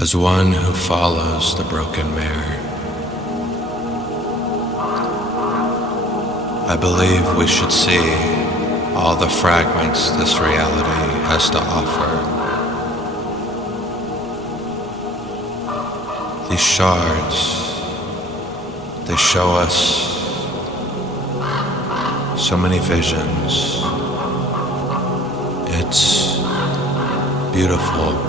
as one who follows the broken mare. I believe we should see all the fragments this reality has to offer. These shards, they show us so many visions. It's beautiful.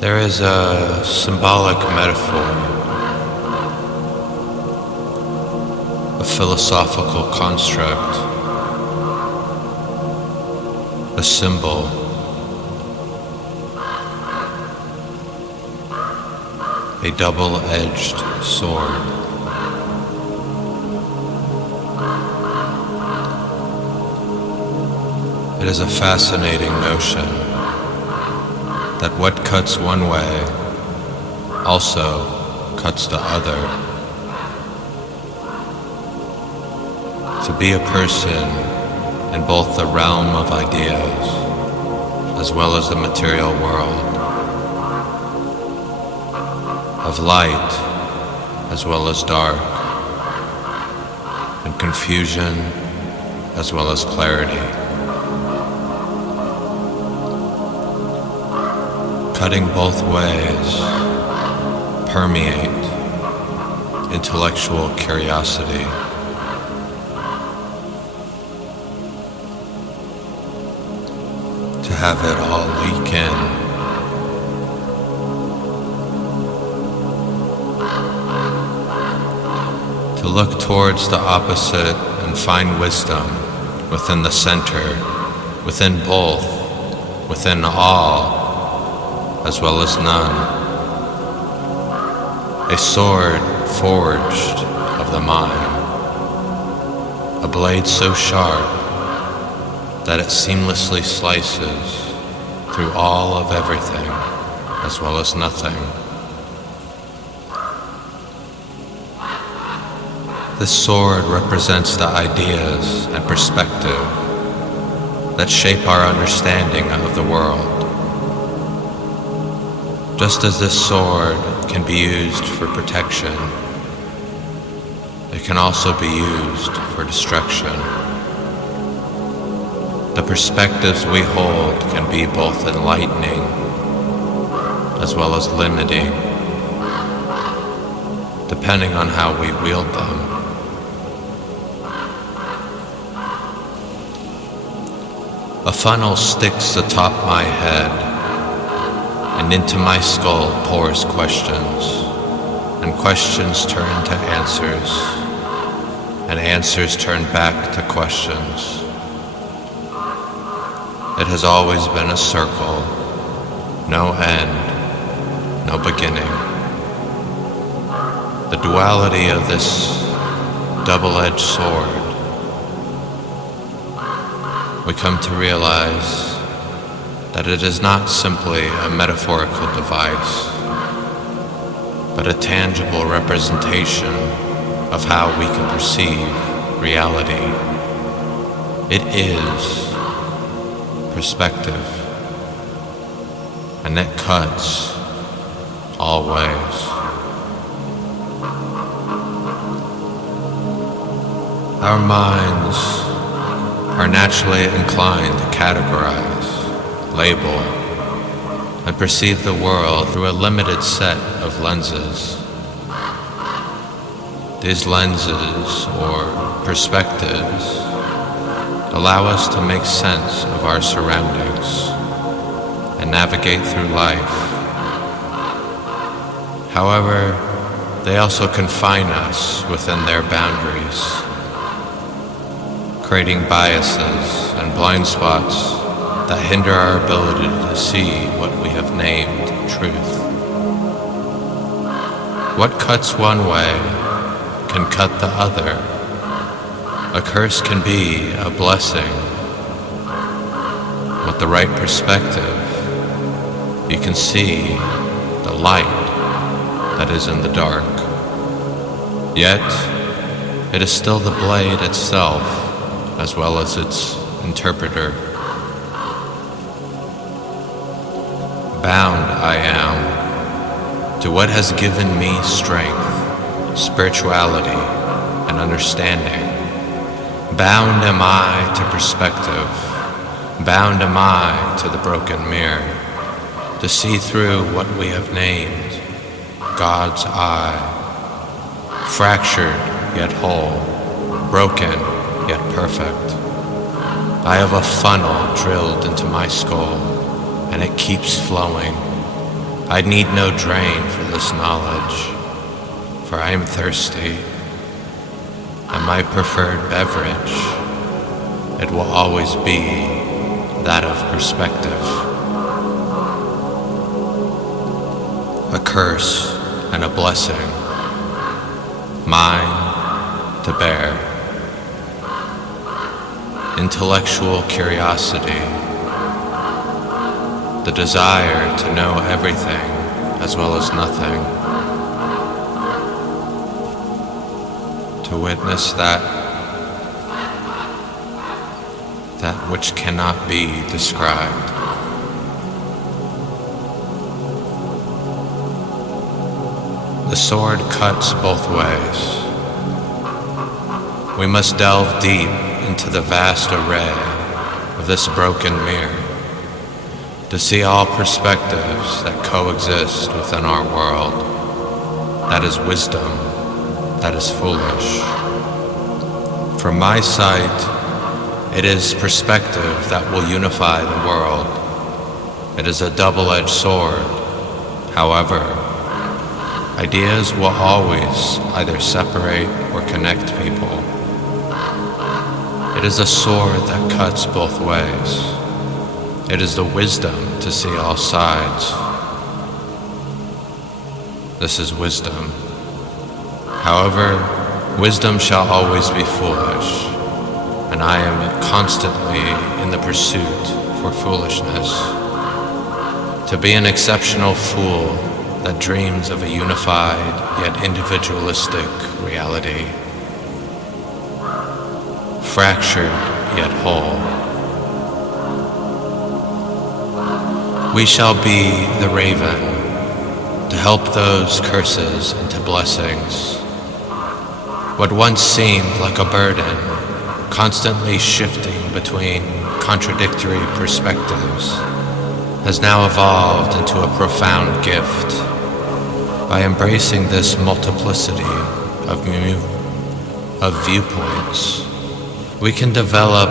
There is a symbolic metaphor, a philosophical construct, a symbol, a double-edged sword. It is a fascinating notion that what cuts one way also cuts the other. To be a person in both the realm of ideas as well as the material world, of light as well as dark, and confusion as well as clarity. Cutting both ways permeate intellectual curiosity. To have it all leak in. To look towards the opposite and find wisdom within the center, within both, within all, as well as none. A sword forged of the mind, a blade so sharp that it seamlessly slices through all of everything as well as nothing. This sword represents the ideas and perspective that shape our understanding of the world. Just as this sword can be used for protection, it can also be used for destruction. The perspectives we hold can be both enlightening as well as limiting, depending on how we wield them. A funnel sticks atop my head, and into my skull pours questions, and questions turn to answers, and answers turn back to questions. It has always been a circle, no end, no beginning. The duality of this double-edged sword, we come to realize that it is not simply a metaphorical device, but a tangible representation of how we can perceive reality. It is perspective, and it cuts all ways. Our minds are naturally inclined to categorize, label, and perceive the world through a limited set of lenses. These lenses, or perspectives, allow us to make sense of our surroundings and navigate through life. However, they also confine us within their boundaries, creating biases and blind spots that hinder our ability to see what we have named truth. What cuts one way can cut the other. A curse can be a blessing. With the right perspective, you can see the light that is in the dark. Yet, it is still the blade itself as well as its interpreter. Bound I am to what has given me strength, spirituality, and understanding. Bound am I to perspective. Bound am I to the broken mirror, to see through what we have named God's eye. Fractured yet whole, broken yet perfect. I have a funnel drilled into my skull, and it keeps flowing. I need no drain for this knowledge, for I am thirsty, and my preferred beverage, it will always be that of perspective. A curse and a blessing, mine to bear. Intellectual curiosity, the desire to know everything as well as nothing, to witness that which cannot be described. The sword cuts both ways. We must delve deep into the vast array of this broken mirror to see all perspectives that coexist within our world. That is wisdom, that is foolish. From my sight, it is perspective that will unify the world. It is a double-edged sword. However, ideas will always either separate or connect people. It is a sword that cuts both ways. It is the wisdom to see all sides. This is wisdom. However, wisdom shall always be foolish, and I am constantly in the pursuit for foolishness. To be an exceptional fool that dreams of a unified yet individualistic reality. Fractured yet whole. We shall be the raven to help those curses into blessings. What once seemed like a burden, constantly shifting between contradictory perspectives, has now evolved into a profound gift. By embracing this multiplicity of viewpoints, we can develop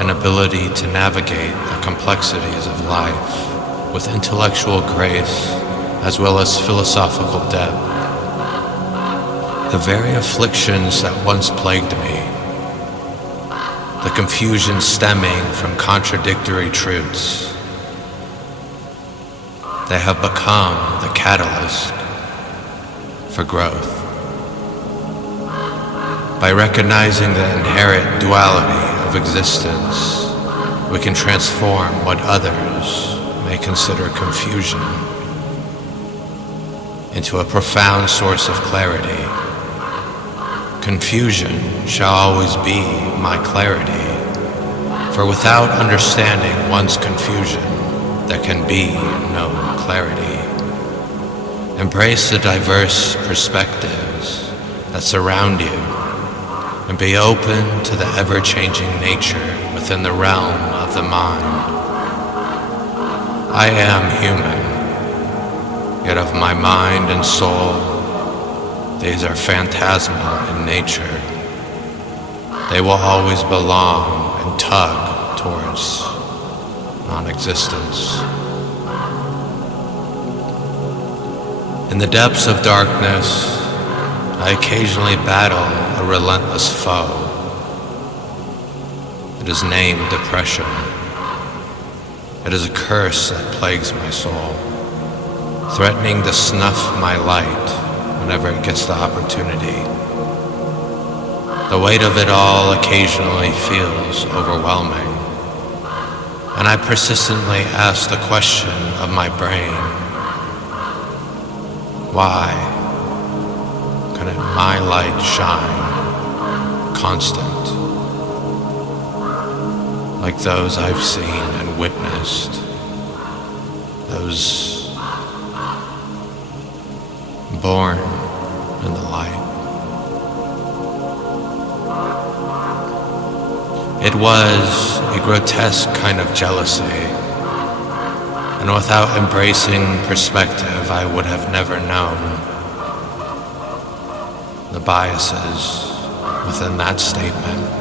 an ability to navigate the complexities of life with intellectual grace as well as philosophical depth. The very afflictions that once plagued me, the confusion stemming from contradictory truths, they have become the catalyst for growth. By recognizing the inherent duality of existence, we can transform what others may consider confusion into a profound source of clarity. Confusion shall always be my clarity, for without understanding one's confusion, there can be no clarity. Embrace the diverse perspectives that surround you and be open to the ever-changing nature within the realm of the mind. I am human, yet of my mind and soul, these are phantasmal in nature. They will always belong and tug towards non-existence. In the depths of darkness, I occasionally battle a relentless foe. It is named depression. It is a curse that plagues my soul, threatening to snuff my light whenever it gets the opportunity. The weight of it all occasionally feels overwhelming, and I persistently ask the question of my brain, why couldn't my light shine constant? like those I've seen and witnessed, those born in the light. It was a grotesque kind of jealousy, and without embracing perspective, I would have never known the biases within that statement.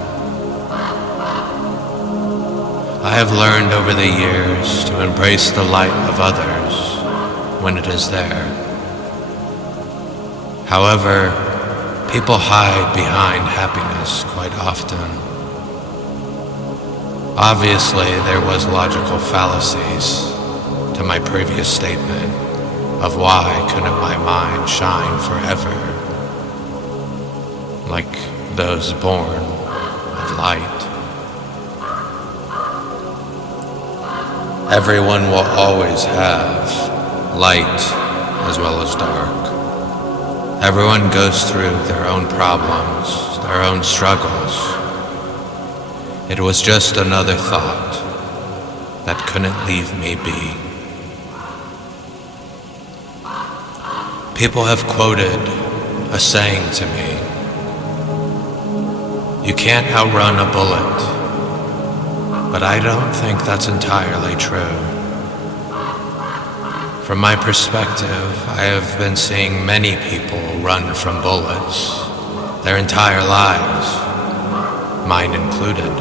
I have learned over the years to embrace the light of others when it is there. However, people hide behind happiness quite often. Obviously, there was logical fallacies to my previous statement of why couldn't my mind shine forever like those born of light. Everyone will always have light as well as dark. Everyone goes through their own problems, their own struggles. It was just another thought that couldn't leave me be. People have quoted a saying to me, "You can't outrun a bullet," but I don't think that's entirely true. From my perspective, I have been seeing many people run from bullets their entire lives, mine included.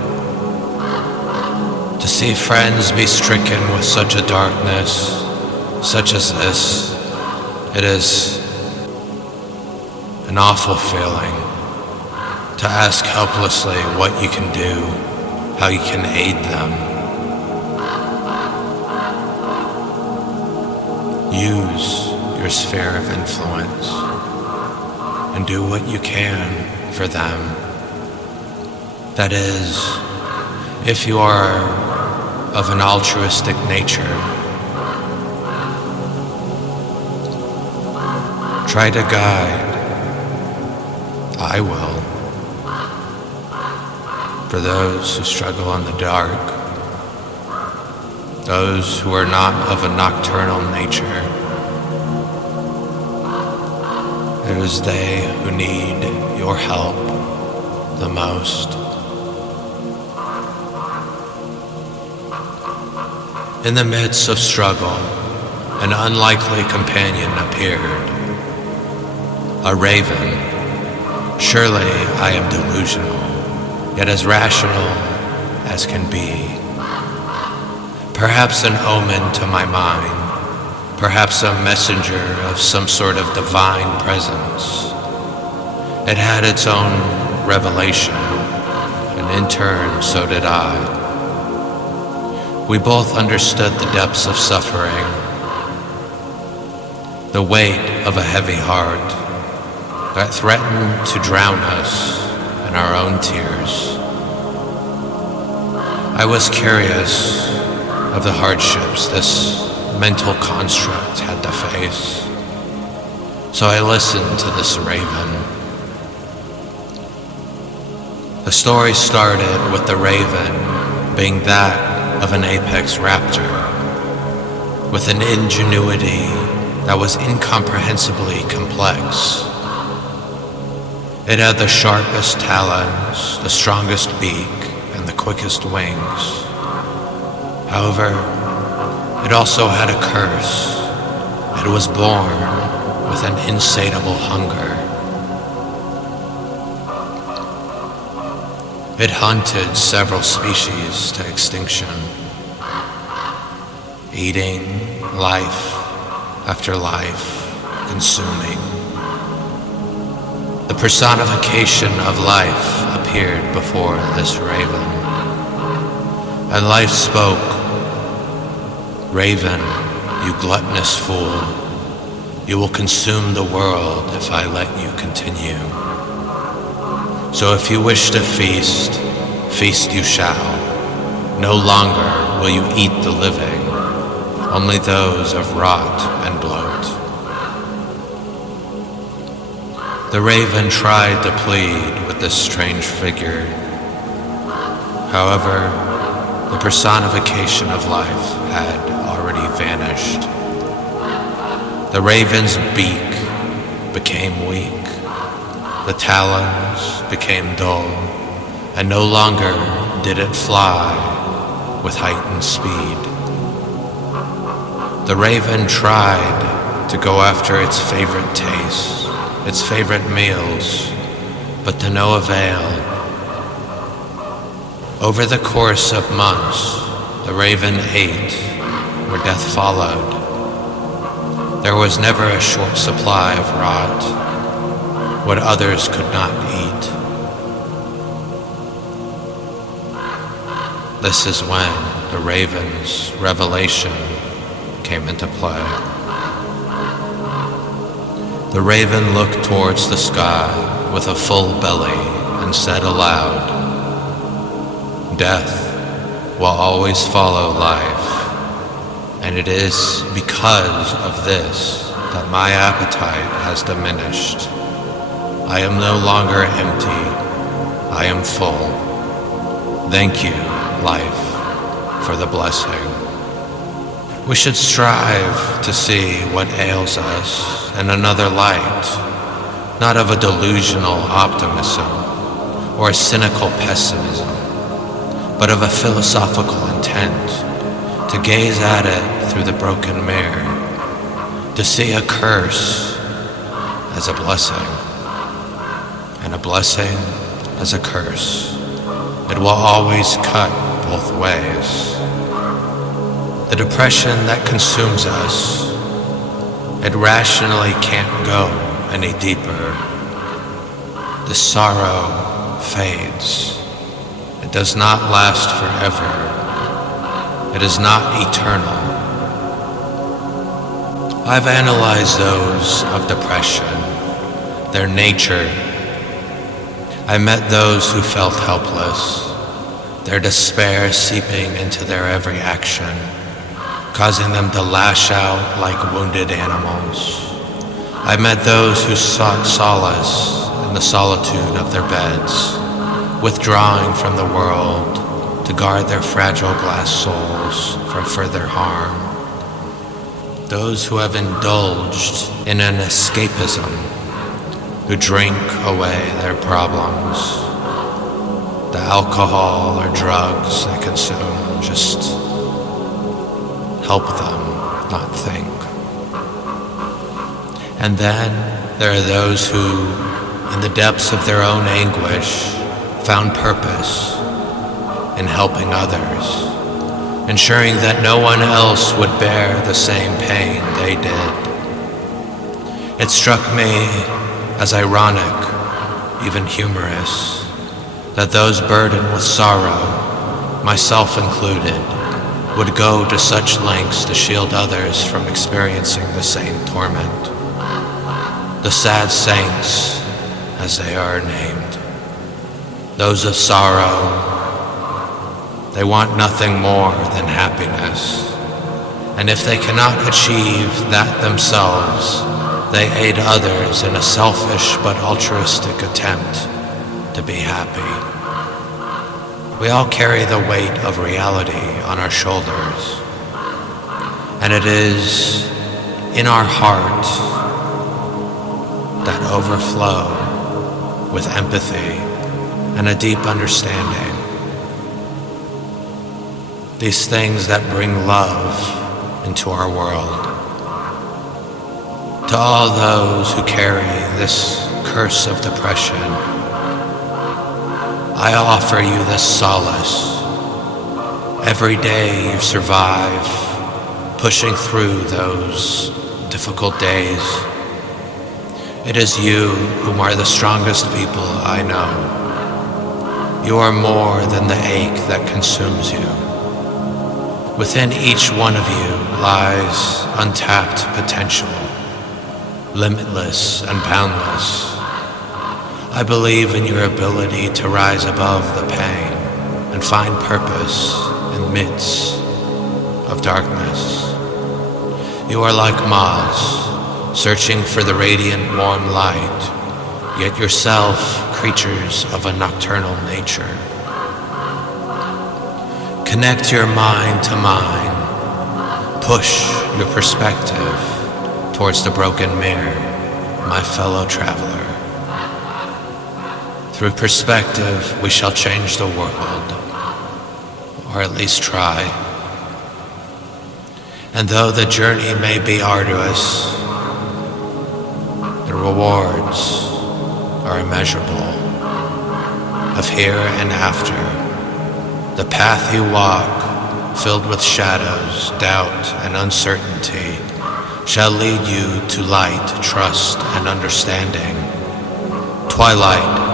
To see friends be stricken with such a darkness, such as this, it is an awful feeling to ask helplessly what you can do, how you can aid them. Use your sphere of influence and do what you can for them. That is, if you are of an altruistic nature, try to guide. I will. For those who struggle in the dark, those who are not of a nocturnal nature, it is they who need your help the most. In the midst of struggle, an unlikely companion appeared. A raven. Surely I am delusional, yet as rational as can be. Perhaps an omen to my mind, perhaps a messenger of some sort of divine presence. It had its own revelation, and in turn, so did I. We both understood the depths of suffering, the weight of a heavy heart that threatened to drown us in our own tears. I was curious of the hardships this mental construct had to face, so I listened to this raven. The story started with the raven being that of an apex raptor, with an ingenuity that was incomprehensibly complex. It had the sharpest talons, the strongest beak, and the quickest wings. However, it also had a curse. It was born with an insatiable hunger. It hunted several species to extinction, eating life after life, consuming. The personification of life appeared before this raven, and life spoke, "Raven, you gluttonous fool, you will consume the world if I let you continue. So if you wish to feast, feast you shall. No longer will you eat the living, only those of rot and bloat." The raven tried to plead with this strange figure. However, The personification of life had already vanished. The raven's beak became weak. The talons became dull, and no longer did it fly with heightened speed. The raven tried to go after its favorite tastes, its favorite meals, but to no avail. Over the course of months, the raven ate where death followed. There was never a short supply of rot, what others could not eat. This is when the raven's revelation came into play. The raven looked towards the sky with a full belly and said aloud, "Death will always follow life, and it is because of this that my appetite has diminished. I am no longer empty, I am full. Thank you, life, for the blessing." We should strive to see what ails us in another light, not of a delusional optimism or a cynical pessimism, but of a philosophical intent, to gaze at it through the broken mirror, to see a curse as a blessing, and a blessing as a curse. It will always cut both ways. The depression that consumes us, it rationally can't go any deeper. The sorrow fades. It does not last forever. It is not eternal. I've analyzed those of depression, their nature. I met those who felt helpless, their despair seeping into their every action, causing them to lash out like wounded animals. I met those who sought solace in the solitude of their beds, withdrawing from the world to guard their fragile glass souls from further harm. Those who have indulged in an escapism, who drink away their problems. The alcohol or drugs they consume just help them not think. And then there are those who, in the depths of their own anguish, found purpose in helping others, ensuring that no one else would bear the same pain they did. It struck me as ironic, even humorous, that those burdened with sorrow, myself included, would go to such lengths to shield others from experiencing the same torment. The sad saints, as they are named, those of sorrow, they want nothing more than happiness, and if they cannot achieve that themselves, they aid others in a selfish but altruistic attempt to be happy. We all carry the weight of reality on our shoulders, and it is in our heart that overflow with empathy and a deep understanding. These things that bring love into our world. To all those who carry this curse of depression, I offer you this solace. Every day you survive, pushing through those difficult days. It is you whom are the strongest people I know. You are more than the ache that consumes you. Within each one of you lies untapped potential, limitless and boundless. I believe in your ability to rise above the pain and find purpose in midst of darkness. You are like moths, searching for the radiant warm light, yet yourself creatures of a nocturnal nature. Connect your mind to mine. Push your perspective towards the broken mirror, my fellow traveler. Through perspective, we shall change the world, or at least try. And though the journey may be arduous, the rewards are immeasurable. Of here and after, the path you walk, filled with shadows, doubt, and uncertainty, shall lead you to light, trust, and understanding. Twilight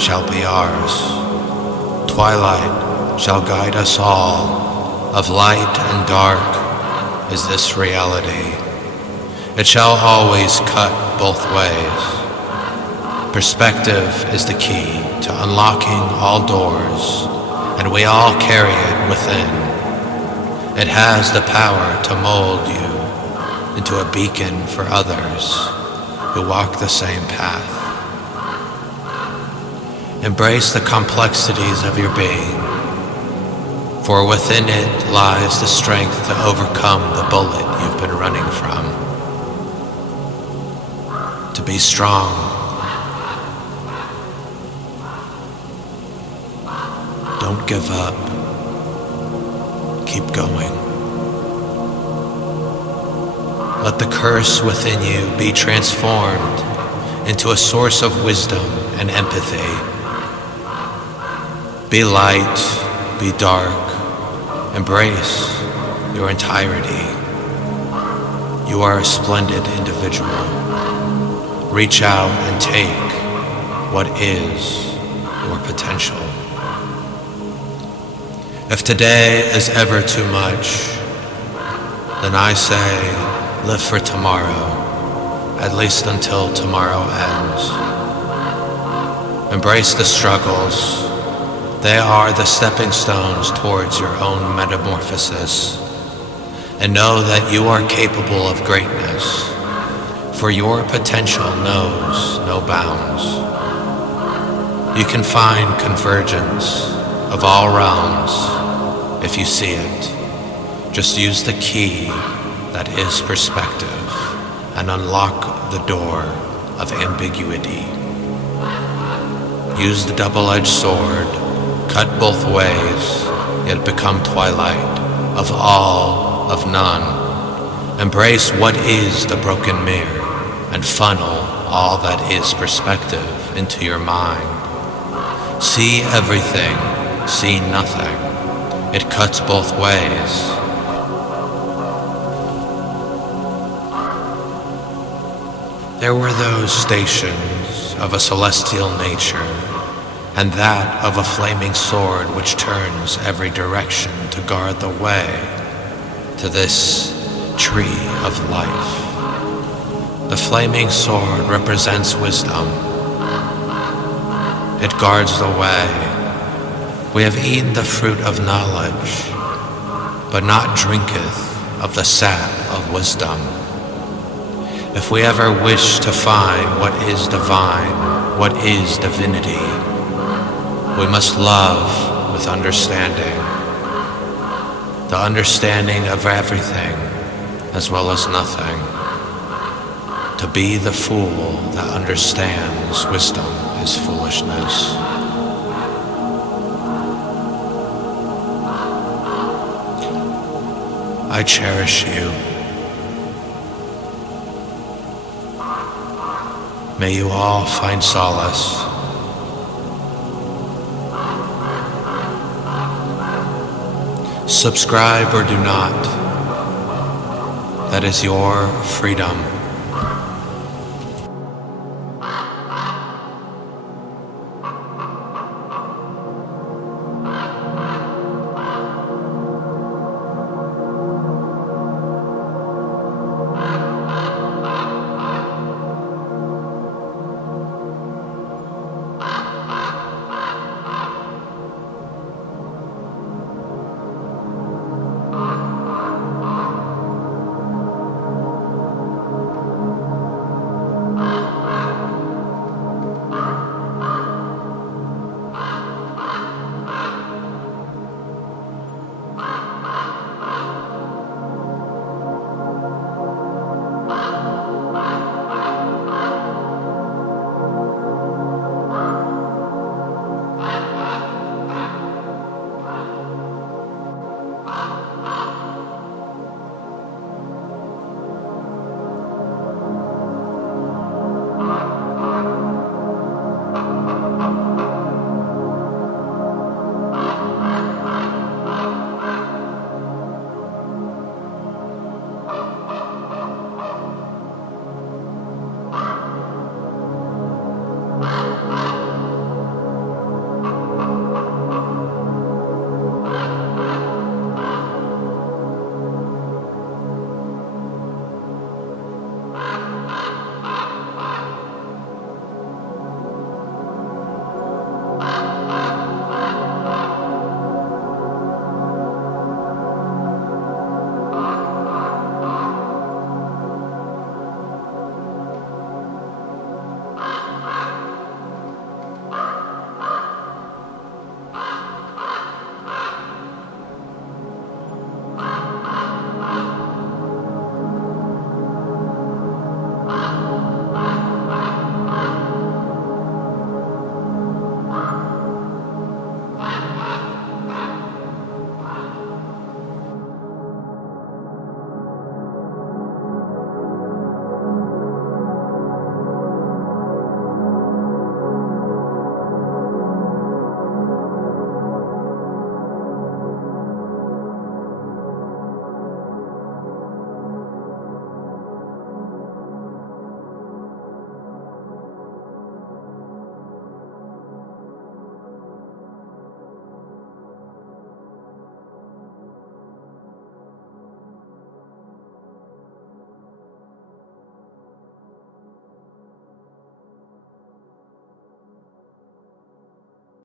shall be ours. Twilight shall guide us all. Of light and dark is this reality. It shall always cut both ways. Perspective is the key to unlocking all doors, and we all carry it within. It has the power to mold you into a beacon for others who walk the same path. Embrace the complexities of your being, for within it lies the strength to overcome the bullet you've been running from. To be strong, don't give up, keep going. Let the curse within you be transformed into a source of wisdom and empathy. Be light, be dark, embrace your entirety. You are a splendid individual. Reach out and take what is your potential. If today is ever too much, then I say live for tomorrow, at least until tomorrow ends. Embrace the struggles. They are the stepping stones towards your own metamorphosis. And know that you are capable of greatness, for your potential knows no bounds. You can find convergence of all realms if you see it. Just use the key that is perspective and unlock the door of ambiguity. Use the double-edged sword. Cut both ways, yet become twilight, of all, of none. Embrace what is the broken mirror, and funnel all that is perspective into your mind. See everything, see nothing. It cuts both ways. There were those stations of a celestial nature, and that of a flaming sword which turns every direction to guard the way to this tree of life. The flaming sword represents wisdom. It guards the way. We have eaten the fruit of knowledge, but not drinketh of the sap of wisdom. If we ever wish to find what is divine, what is divinity, we must love with understanding. The understanding of everything as well as nothing. To be the fool that understands wisdom is foolishness. I cherish you. May you all find solace. Subscribe or do not. That is your freedom.